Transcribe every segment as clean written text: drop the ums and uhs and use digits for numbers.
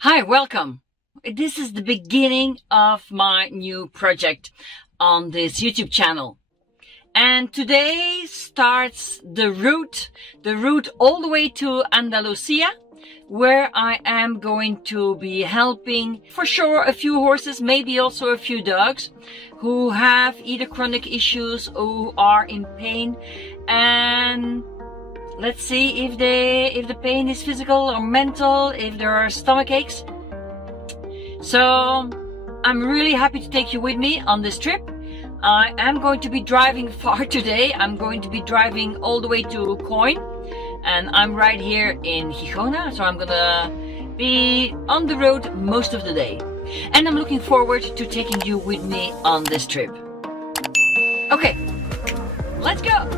Hi, welcome. This is the beginning of my new project on this YouTube channel. And today starts the route all the way to Andalucia, where I am going to be helping for sure a few horses, maybe also a few dogs who have either chronic issues or who are in pain. And let's see if the pain is physical or mental, if there are stomach aches. So I'm really happy to take you with me on this trip. I am going to be driving far today. I'm going to be driving all the way to Equine, and I'm right here in Jijona, so I'm gonna be on the road most of the day. And I'm looking forward to taking you with me on this trip. Okay, let's go!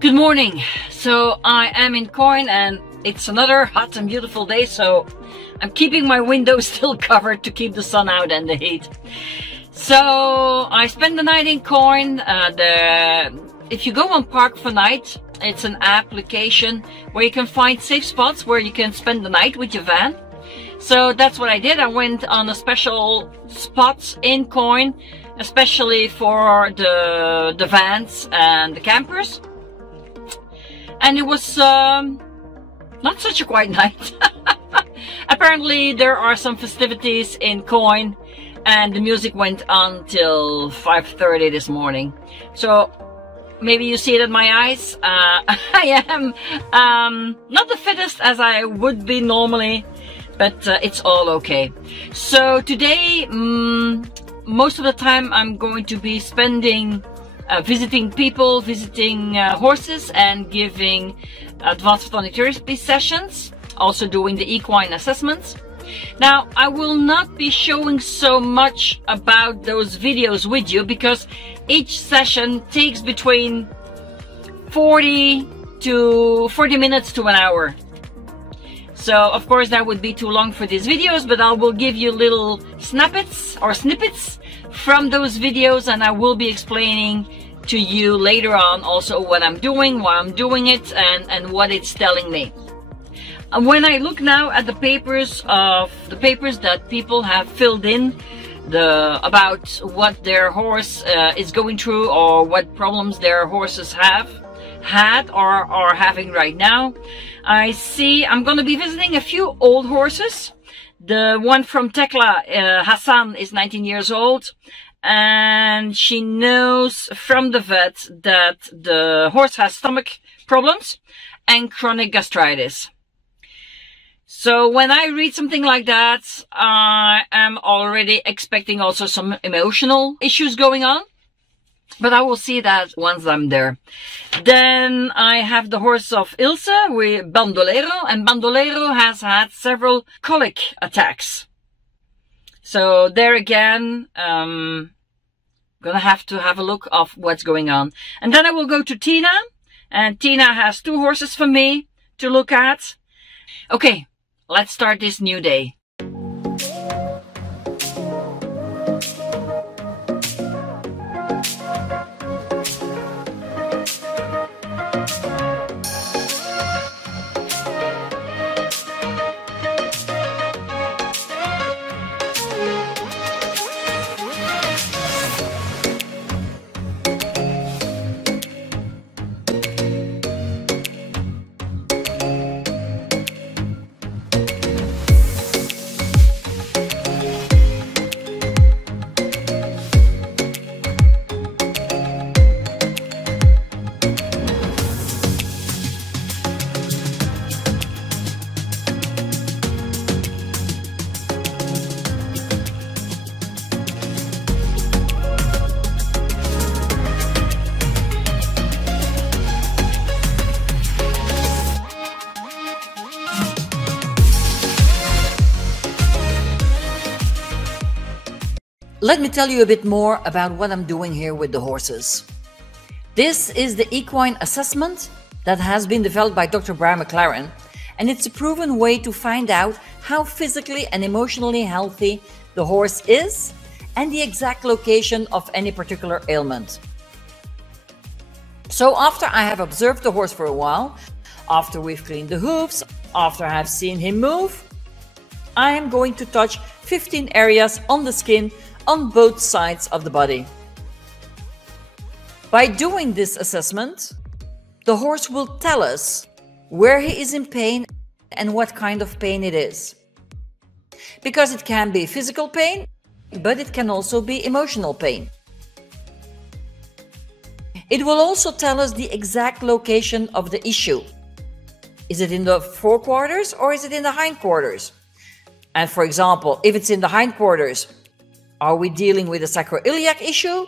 Good morning. So I am in Equine and it's another hot and beautiful day, so I'm keeping my windows still covered to keep the sun out and the heat. So I spent the night in Equine. If you go on Park for Night, it's an application where you can find safe spots where you can spend the night with your van. So that's what I did. I went on a special spots in Equine, especially for the vans and the campers. And it was not such a quiet night. Apparently there are some festivities in Equine and the music went on till 5:30 this morning. So maybe you see it in my eyes. I am not the fittest as I would be normally, but it's all okay. So today, most of the time I'm going to be spending visiting people, visiting horses, and giving advanced photonic therapy sessions, also doing the equine assessments. Now, I will not be showing so much about those videos with you because each session takes between 40 minutes to an hour. So, of course, that would be too long for these videos, but I will give you little snippets from those videos, and I will be explaining to you later on also what I'm doing, why I'm doing it, and what it's telling me. And when I look now at the papers that people have filled in about what their horse is going through or what problems their horses have had or are having right now, I see I'm going to be visiting a few old horses. The one from Tekla, Hassan, is 19 years old, and she knows from the vet that the horse has stomach problems and chronic gastritis. So when I read something like that, I am already expecting also some emotional issues going on. But I will see that once I'm there. Then I have the horse of Ilse with Bandolero, and Bandolero has had several colic attacks. So there again, gonna have to have a look of what's going on. And then I will go to Tina, and Tina has 2 horses for me to look at. Okay, let's start this new day. Let me tell you a bit more about what I'm doing here with the horses. This is the equine assessment that has been developed by Dr. Brian McLaren, and it's a proven way to find out how physically and emotionally healthy the horse is and the exact location of any particular ailment. So after I have observed the horse for a while, after we've cleaned the hooves, after I have seen him move, I am going to touch 15 areas on the skin on both sides of the body. By doing this assessment, the horse will tell us where he is in pain and what kind of pain it is. Because it can be physical pain, but it can also be emotional pain. It will also tell us the exact location of the issue. Is it in the forequarters or is it in the hindquarters? And for example, if it's in the hindquarters, are we dealing with a sacroiliac issue?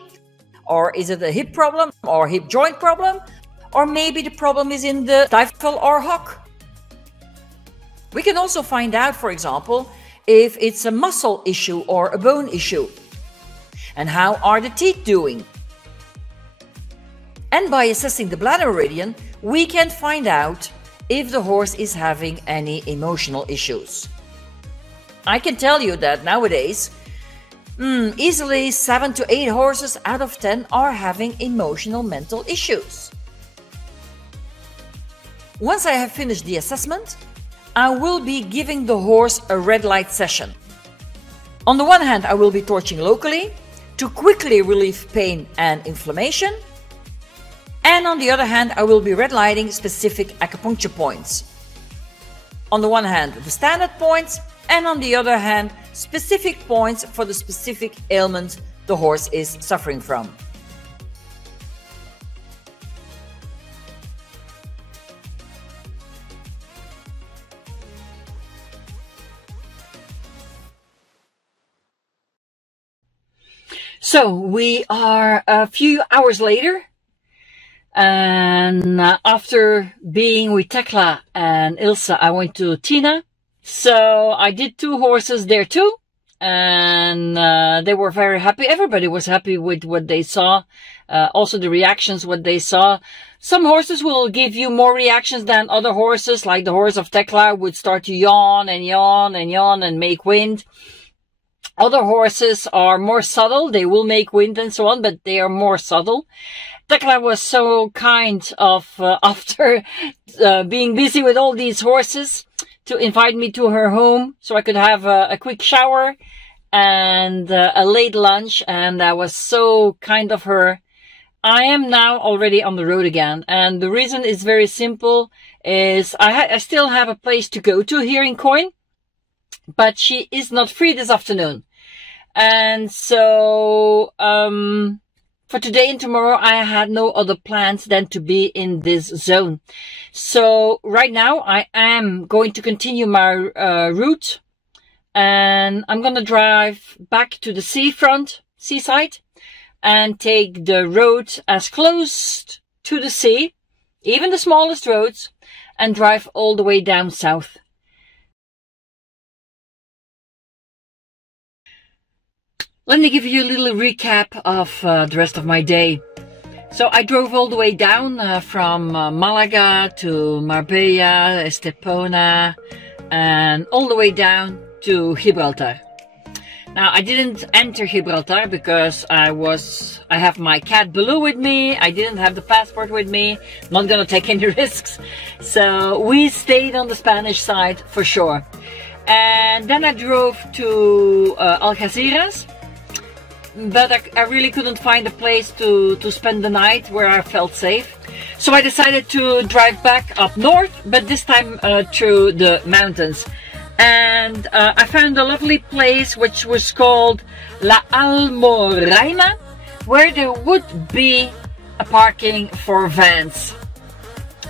Or is it a hip problem or hip joint problem? Or maybe the problem is in the stifle or hock. We can also find out, for example, if it's a muscle issue or a bone issue. And how are the teeth doing? And by assessing the bladder meridian, we can find out if the horse is having any emotional issues. I can tell you that nowadays, easily 7 to 8 horses out of 10 are having emotional mental issues. Once I have finished the assessment, I will be giving the horse a red light session. On the one hand, I will be torching locally to quickly relieve pain and inflammation. And on the other hand, I will be red lighting specific acupuncture points. On the one hand, the standard points, and on the other hand, specific points for the specific ailment the horse is suffering from. So we are a few hours later, and after being with Tekla and Ilse, I went to Tina. So I did 2 horses there too, and they were very happy. Everybody was happy with what they saw. Also the reactions, what they saw. Some horses will give you more reactions than other horses, like the horse of Tekla would start to yawn and yawn and yawn and make wind. Other horses are more subtle. They will make wind and so on, but they are more subtle. Tekla was so kind of, after being busy with all these horses, to invite me to her home so I could have a quick shower and a late lunch, and that was so kind of her. I am now already on the road again, and the reason is very simple, is I still have a place to go to here in Coin, but she is not free this afternoon. And so for today and tomorrow, I had no other plans than to be in this zone. So right now, I am going to continue my route, and I'm going to drive back to the seaside. and take the road as close to the sea, even the smallest roads, and drive all the way down south. Let me give you a little recap of the rest of my day. So I drove all the way down from Malaga to Marbella, Estepona, and all the way down to Gibraltar. Now I didn't enter Gibraltar because I have my cat Balou with me. I didn't have the passport with me. Not gonna take any risks. So we stayed on the Spanish side for sure. And then I drove to Algeciras. But I really couldn't find a place to spend the night where I felt safe. So I decided to drive back up north, but this time through the mountains. And I found a lovely place which was called La Almoraima, where there would be a parking for vans.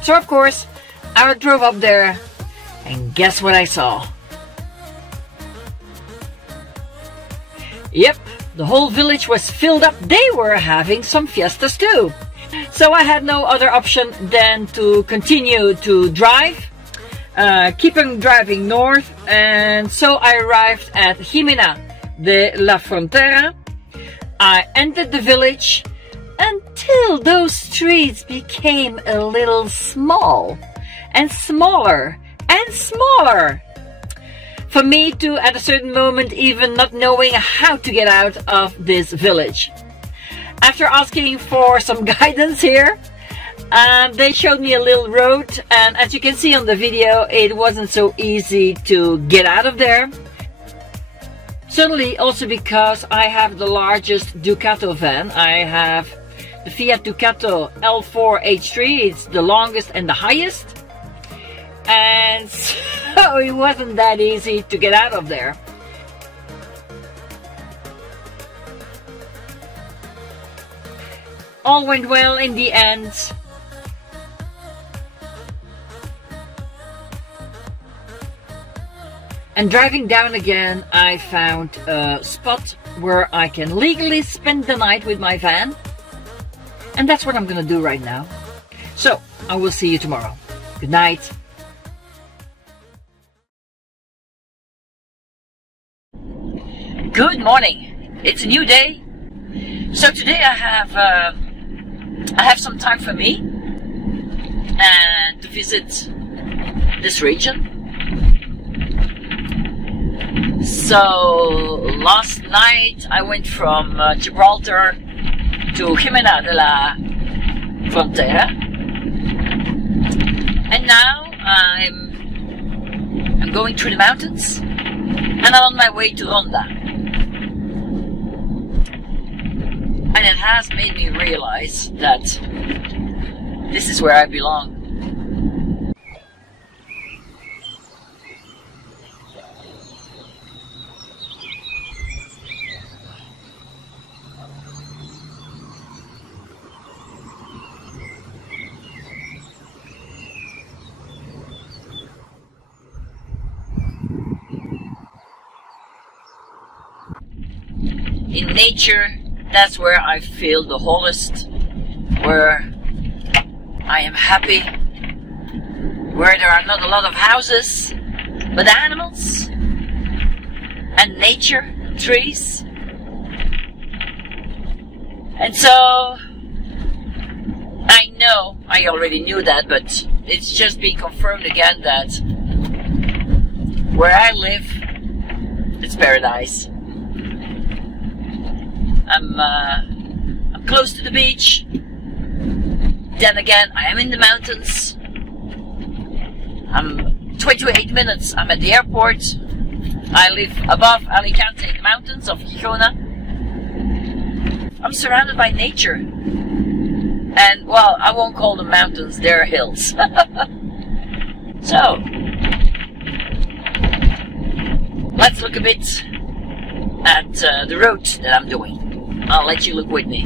So of course, I drove up there, and guess what I saw? Yep. The whole village was filled up. They were having some fiestas too. So I had no other option than to continue to drive, keep on driving north. And so I arrived at Jimena de la Frontera. I entered the village until those streets became a little small and smaller and smaller. For me to, at a certain moment, even not knowing how to get out of this village. After asking for some guidance here, they showed me a little road, and as you can see on the video, it wasn't so easy to get out of there. Certainly also because I have the largest Ducato van. I have the Fiat Ducato L4 H3, it's the longest and the highest. And so it wasn't that easy to get out of there. All went well in the end. And driving down again, I found a spot where I can legally spend the night with my van. And that's what I'm gonna do right now. So, I will see you tomorrow. Good night. Good morning. It's a new day. So today I have some time for me and to visit this region. So last night I went from Gibraltar to Jimena de la Frontera, and now I'm going through the mountains and I'm on my way to Ronda. And it has made me realize that this is where I belong. In nature, that's where I feel the wholest, where I am happy, where there are not a lot of houses, but animals and nature, trees. And so I know, I already knew that, but it's just been confirmed again that where I live, it's paradise. I'm close to the beach. Then again, I am in the mountains. I'm 28 minutes. I'm at the airport. I live above Alicante in the mountains of Jijona. I'm surrounded by nature. And, well, I won't call them mountains, they're hills. So, let's look a bit at the road that I'm doing. I'll let you look with me.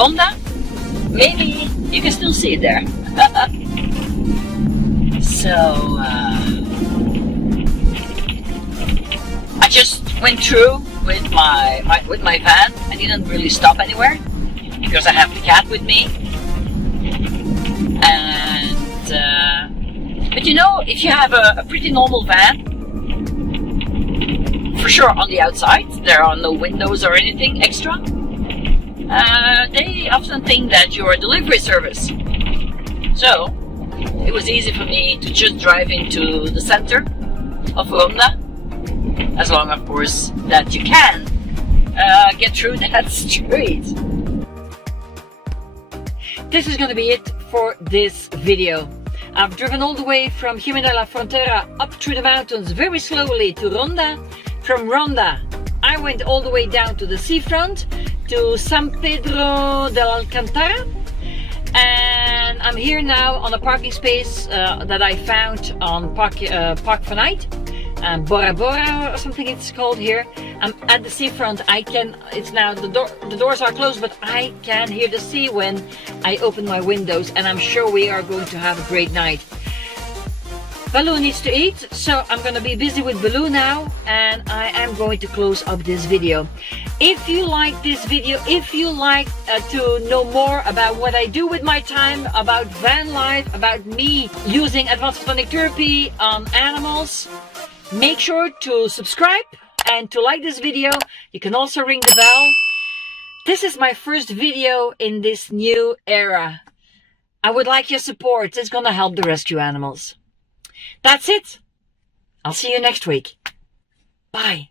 Ronda. Maybe you can still see it there. So I just went through with my van. I didn't really stop anywhere because I have the cat with me. And but you know, if you have a pretty normal van, for sure on the outside there are no windows or anything extra. They often think that you're a delivery service. So it was easy for me to just drive into the center of Ronda, as long, of course, that you can get through that street. This is going to be it for this video. I've driven all the way from Jimena la Frontera up through the mountains very slowly to Ronda. From Ronda, I went all the way down to the seafront to San Pedro de Alcantara. And I'm here now on a parking space that I found on Park for Night. Bora Bora or something it's called here. I'm at the seafront. It's now, the doors are closed, but I can hear the sea when I open my windows, and I'm sure we are going to have a great night. Baloo needs to eat, so I'm going to be busy with Baloo now, and I am going to close up this video. If you like this video, if you like to know more about what I do with my time, about van life, about me using advanced photonic therapy on animals, make sure to subscribe and to like this video. You can also ring the bell. This is my first video in this new era. I would like your support. It's going to help the rescue animals. That's it. I'll see you next week. Bye.